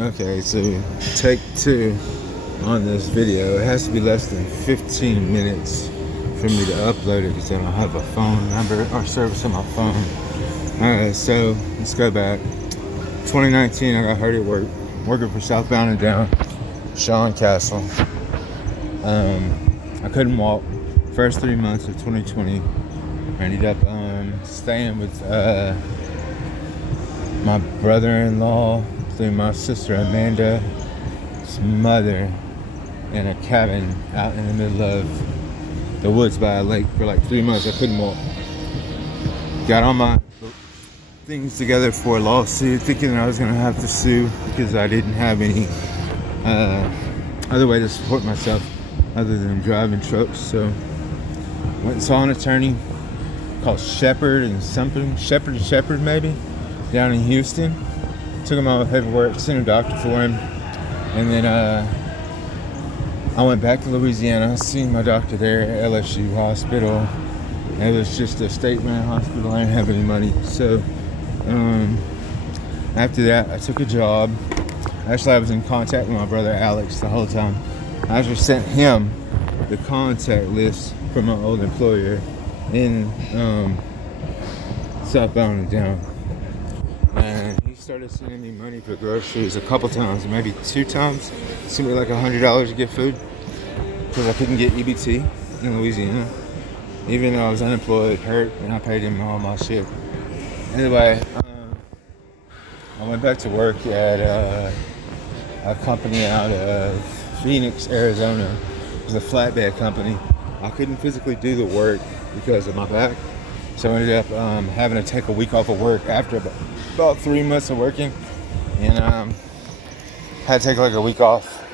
Okay, so take two on this video. It has to be less than 15 minutes for me to upload it because I don't have a phone number or service on my phone. Alright, so let's go back. 2019, I got hurt at work, working for Southbound and Down, Sean Castle. I couldn't walk. First 3 months of 2020, I ended up staying with my brother-in-law through my sister Amanda's mother in a cabin out in the middle of the woods by a lake for like 3 months. I couldn't walk. Got all my things together for a lawsuit, thinking that I was going to have to sue because I didn't have any other way to support myself other than driving trucks. So went and saw an attorney called Shepherd and Shepherd maybe, down in Houston. Took him all the paperwork, sent a doctor for him, and then I went back to Louisiana, seen my doctor there at LSU Hospital. It was just a state-run hospital. I didn't have any money, so after that, I took a job. Actually, I was in contact with my brother Alex the whole time. I just sent him the contact list from my old employer in Southbound and Down. And he started sending me money for groceries a couple times, maybe 2 times. Sent me like $100 to get food because I couldn't get EBT in Louisiana. Even though I was unemployed, hurt, and I paid him all my shit. Anyway, I went back to work at a company out of Phoenix, Arizona. It was a flatbed company. I couldn't physically do the work because of my back, so I ended up having to take a week off of work after about 3 months of working, and had to take like a week off.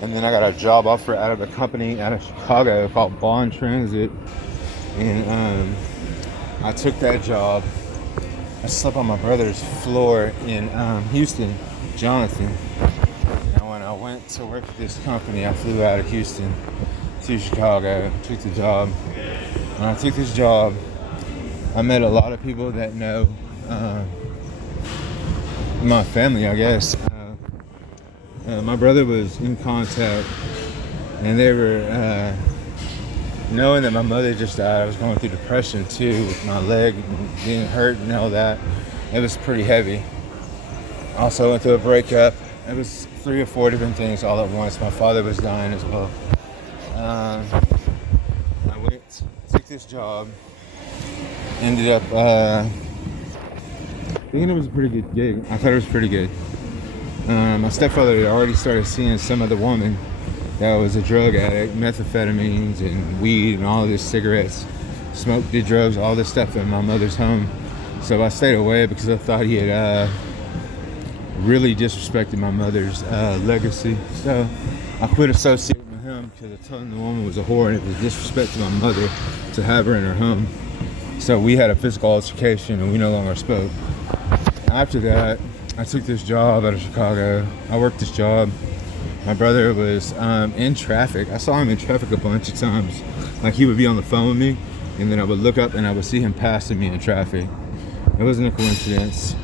And then I got a job offer out of a company out of Chicago called Bond Transit, and I took that job. I slept on my brother's floor in Houston, Jonathan. And when I went to work at this company, I flew out of Houston to Chicago, took the job. When I took this job, I met a lot of people that know my family, I guess. My brother was in contact, and they were knowing that my mother just died. I was going through depression too, with my leg being hurt and all that. It was pretty heavy. Also went through a breakup. It was 3 or 4 different things all at once. My father was dying as well. I took this job, ended up thinking it was a pretty good gig. I thought it was pretty good. My stepfather had already started seeing some other woman that was a drug addict, methamphetamines and weed and all of this, cigarettes, smoked, did drugs, all this stuff in my mother's home. So I stayed away because I thought he had really disrespected my mother's legacy. So I quit associating with him because I told him the woman was a whore and it was disrespect to my mother to have her in her home. So we had a physical altercation and we no longer spoke. After that, I took this job out of Chicago. I worked this job. My brother was in traffic. I saw him in traffic a bunch of times. Like, he would be on the phone with me, and then I would look up and I would see him passing me in traffic. It wasn't a coincidence.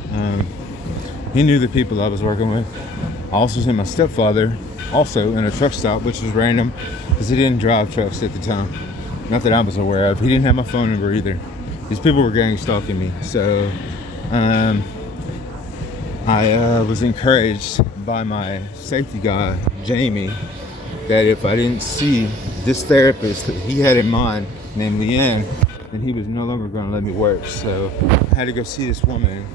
He knew the people I was working with. I also seen my stepfather also in a truck stop, which was random because he didn't drive trucks at the time. Not that I was aware of. He didn't have my phone number either. These people were gang stalking me. So I was encouraged by my safety guy, Jamie, that if I didn't see this therapist that he had in mind, named Leanne, then he was no longer going to let me work. So I had to go see this woman.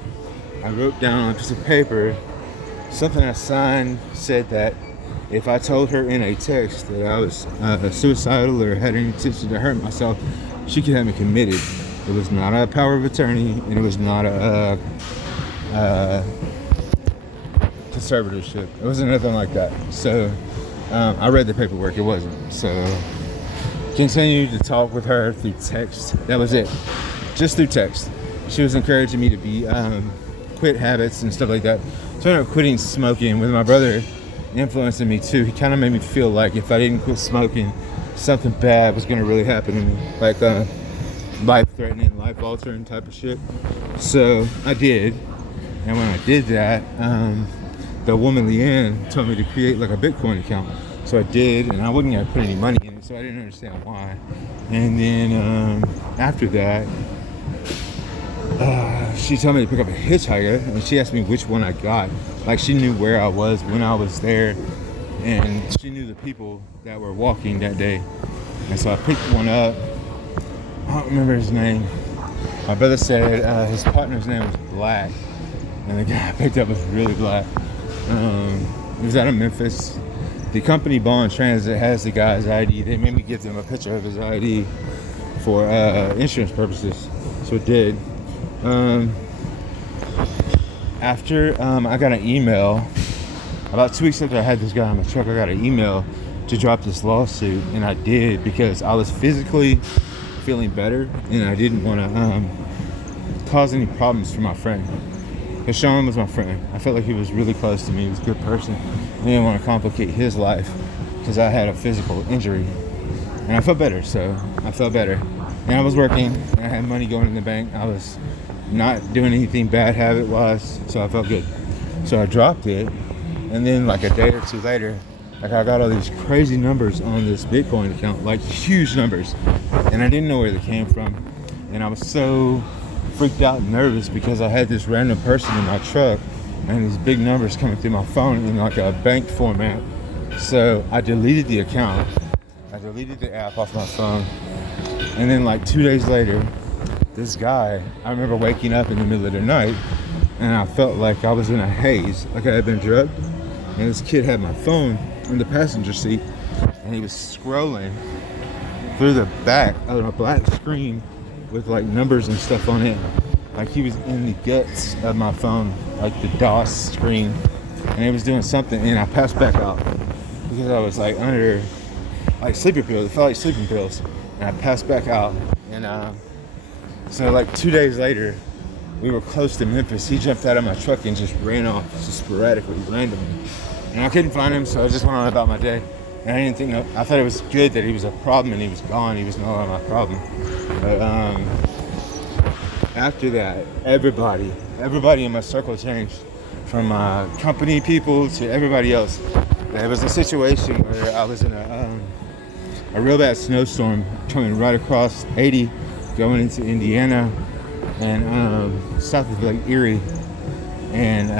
I wrote down on a piece of paper something I signed, said that if I told her in a text that I was suicidal or had any intention to hurt myself, she could have me committed. It was not a power of attorney, and it was not a conservatorship. It wasn't nothing like that. So I read the paperwork. It wasn't. So continued to talk with her through text. That was it. Just through text. She was encouraging me to be quit habits and stuff like that. So I ended up quitting smoking with my brother influencing me too. He kind of made me feel like if I didn't quit smoking, something bad was going to really happen to me. Like life-threatening, life-altering type of shit. So I did. And when I did that, the woman Leanne told me to create like a Bitcoin account. So I did, and I wasn't gonna put any money in it, so I didn't understand why. And then after that, she told me to pick up a hitchhiker, and she asked me which one I got. Like, she knew where I was when I was there, and she knew the people that were walking that day. And so I picked one up. I don't remember his name. My brother said his partner's name was Black, and the guy I picked up was really black. He was out of Memphis. The company Bond Transit has the guy's ID. They made me give them a picture of his ID for insurance purposes, so it did. After I got an email, about 2 weeks after I had this guy on my truck, I got an email to drop this lawsuit, and I did because I was physically feeling better, and I didn't want to cause any problems for my friend. Because Sean was my friend. I felt like he was really close to me. He was a good person. I didn't want to complicate his life because I had a physical injury. And I felt better, so I felt better. And I was working, and I had money going in the bank. I was not doing anything bad habit-wise, so I felt good. So I dropped it, and then like a day or two later, like I got all these crazy numbers on this Bitcoin account, like huge numbers. And I didn't know where they came from. And I was so freaked out and nervous because I had this random person in my truck and these big numbers coming through my phone in like a bank format. So I deleted the account. I deleted the app off my phone. And then like 2 days later, this guy, I remember waking up in the middle of the night and I felt like I was in a haze, like I had been drugged. And this kid had my phone in the passenger seat and he was scrolling through the back of a black screen with like numbers and stuff on it. Like he was in the guts of my phone, like the DOS screen, and he was doing something, and I passed back out because I was like under like sleeping pills. It felt like sleeping pills, and I passed back out. And so like 2 days later, we were close to Memphis. He jumped out of my truck and just ran off, just sporadically, randomly, and I couldn't find him, so I just went on about my day. And I didn't think, I thought it was good that he was a problem and he was gone. He was no longer my problem. But after that, everybody in my circle changed, from my company people to everybody else. There was a situation where I was in a real bad snowstorm coming right across 80, going into Indiana and south of Lake Erie. And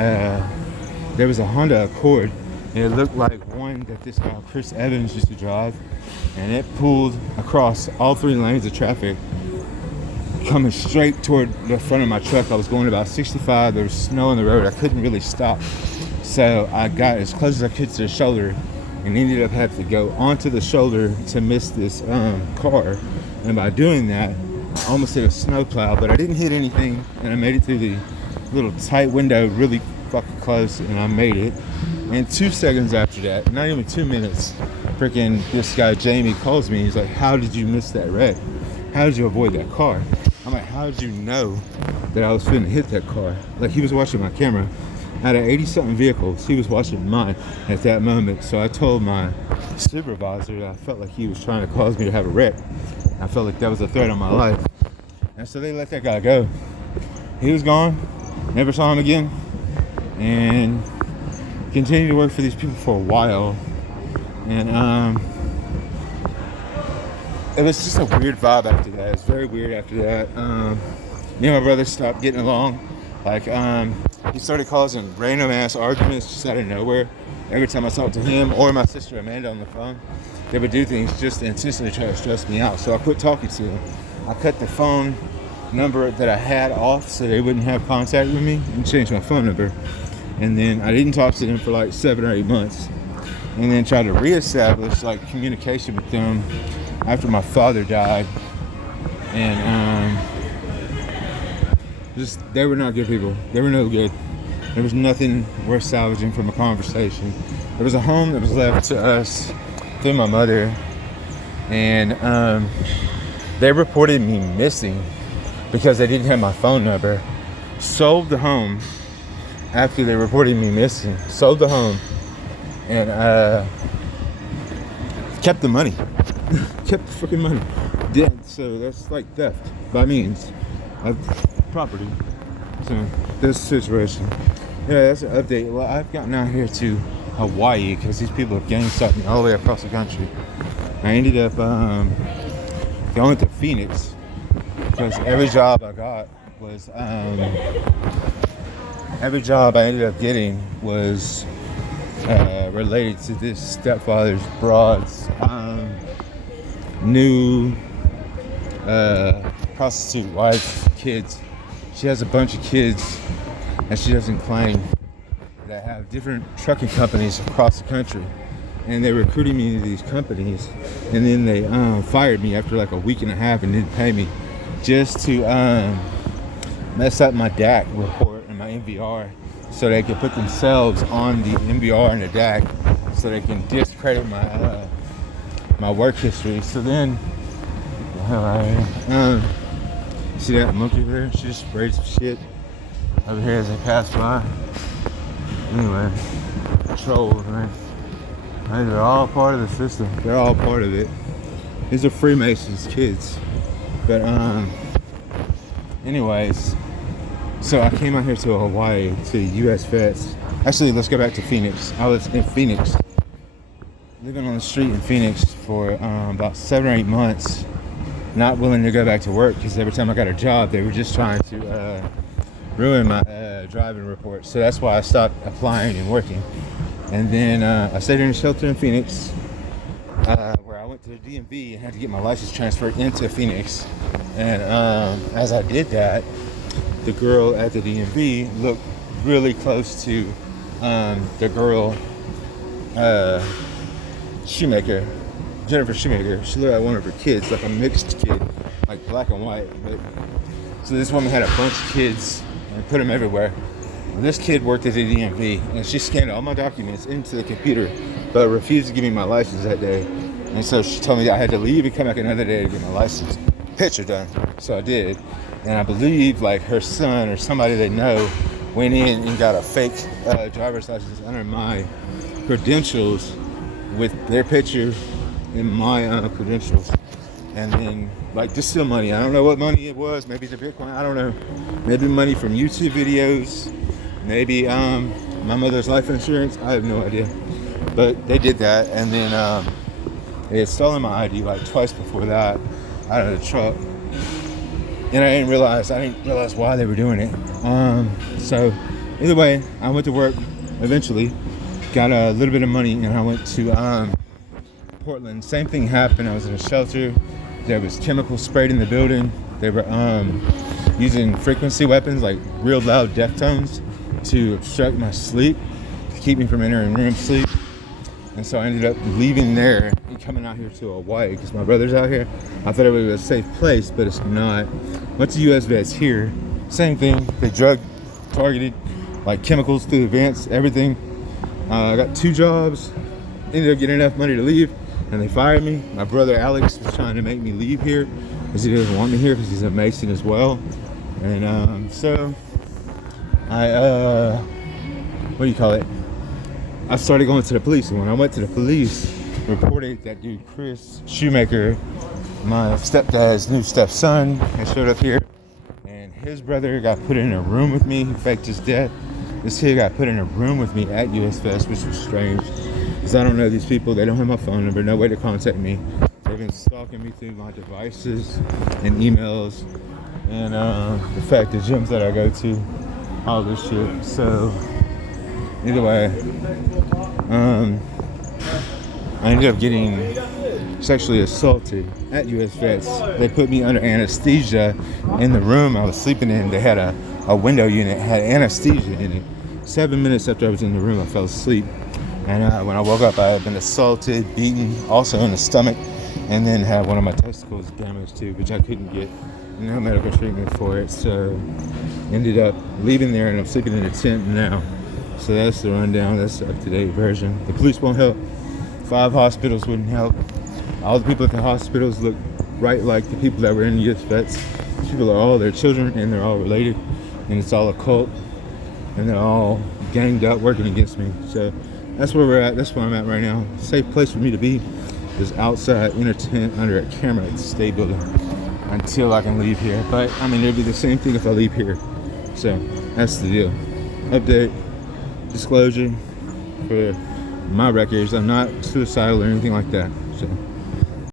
there was a Honda Accord. It looked like one that this guy Chris Evans used to drive, and it pulled across all 3 lanes of traffic, coming straight toward the front of my truck. I was going about 65. There was snow on the road. I couldn't really stop, so I got as close as I could to the shoulder, and ended up having to go onto the shoulder to miss this car. And by doing that, I almost hit a snowplow, but I didn't hit anything, and I made it through the little tight window, really fucking close, and I made it. And 2 seconds after that, not even 2 minutes, freaking this guy Jamie calls me. He's like, "How did you miss that wreck? How did you avoid that car?" I'm like, "How did you know that I was finna hit that car?" Like, he was watching my camera. Out of 80-something vehicles, he was watching mine at that moment. So I told my supervisor that I felt like he was trying to cause me to have a wreck. I felt like that was a threat on my life. And so they let that guy go. He was gone. Never saw him again. And continued to work for these people for a while, and it was just a weird vibe after that. It was very weird after that. Me and my brother stopped getting along. Like, he started causing random ass arguments just out of nowhere. Every time I talked to him or my sister Amanda on the phone, they would do things just to intentionally try to stress me out. So I quit talking to him. I cut the phone number that I had off so they wouldn't have contact with me, and changed my phone number. And then I didn't talk to them for like 7 or 8 months, and then tried to reestablish like communication with them after my father died. And just, they were not good people. They were no good. There was nothing worth salvaging from a conversation. There was a home that was left to us through my mother, and they reported me missing because they didn't have my phone number. Sold the home after they reported me missing. Sold the home and kept the money. Kept the freaking money. Yeah, so that's like theft by means of property. So this situation. Yeah, that's an update. Well, I've gotten out here to Hawaii because these people have gang stalked me all the way across the country. I ended up going to Phoenix because every job I got was every job I ended up getting was related to this stepfather's broad's new prostitute wife, kids. She has a bunch of kids that she doesn't claim that have different trucking companies across the country. And they're recruiting me to these companies, and then they fired me after like a week and a half and didn't pay me just to mess up my DAC report and my MVR so they can put themselves on the MVR and the DAC so they can discredit my my work history. So then, see that monkey over there? She just sprayed some shit over here as they pass by. Anyway, trolls, man. They're all part of the system. They're all part of it. These are Freemasons kids. But anyways, so I came out here to Hawaii to US Vets. Actually, let's go back to Phoenix. I was in Phoenix, living on the street in Phoenix for about 7 or 8 months, not willing to go back to work because every time I got a job, they were just trying to ruin my driving report. So that's why I stopped applying and working. And then I stayed in a shelter in Phoenix, where I went to the DMV and had to get my license transferred into Phoenix. And as I did that, the girl at the DMV looked really close to the girl, Shoemaker, Jennifer Shoemaker. She looked like one of her kids, like a mixed kid, like black and white. But, so this woman had a bunch of kids and put them everywhere. This kid worked at the DMV, and she scanned all my documents into the computer, but refused to give me my license that day. And so she told me I had to leave and come back another day to get my license picture done. So I did, and I believe like her son or somebody they know went in and got a fake driver's license under my credentials with their picture and my credentials. And then, like, just steal money. I don't know what money it was. Maybe it's a Bitcoin. I don't know. Maybe money from YouTube videos. Maybe my mother's life insurance. I have no idea. But they did that. And then they had stolen my ID like twice before that out of the truck. And I didn't realize why they were doing it. So either way, I went to work eventually. Got a little bit of money, and I went to Portland. Same thing happened. I was in a shelter. There was chemicals sprayed in the building. They were using frequency weapons, like real loud death tones, to obstruct my sleep, to keep me from entering REM sleep. And so I ended up leaving there and coming out here to Hawaii because my brother's out here. I thought it would be a safe place, but it's not. Went to US Vets here. Same thing. They drug targeted, like chemicals through the vents, everything. I got 2 jobs. Ended up getting enough money to leave, and they fired me. My brother Alex was trying to make me leave here because he doesn't want me here because he's a Mason as well. And so I what do you call it? I started going to the police, and when I went to the police, reported that dude Chris Shoemaker, my stepdad's new stepson, had showed up here, and his brother got put in a room with me. He faked his death. This kid got put in a room with me at US Fest, which was strange because I don't know these people. They don't have my phone number, no way to contact me. They've been stalking me through my devices and emails, and the fact the gyms that I go to, all this shit. So either way, I ended up getting sexually assaulted at US Vets. They put me under anesthesia in the room I was sleeping in. They had a window unit, had anesthesia in it. 7 minutes after I was in the room, I fell asleep. And when I woke up, I had been assaulted, beaten, also in the stomach, and then had one of my testicles damaged too, which I couldn't get no medical treatment for it. So ended up leaving there, and I'm sleeping in a tent now. So that's the rundown. That's the up-to-date version. The police won't help. 5 hospitals wouldn't help. All the people at the hospitals look right like the people that were in US Vets. These people are all their children, and they're all related, and it's all a cult, and they're all ganged up working against me. So that's where we're at. That's where I'm at right now. Safe place for me to be is outside in a tent under a camera at the state building until I can leave here. But I mean, it'll be the same thing if I leave here. So that's the deal. Update. disclosure for my records, I'm not suicidal or anything like that. So.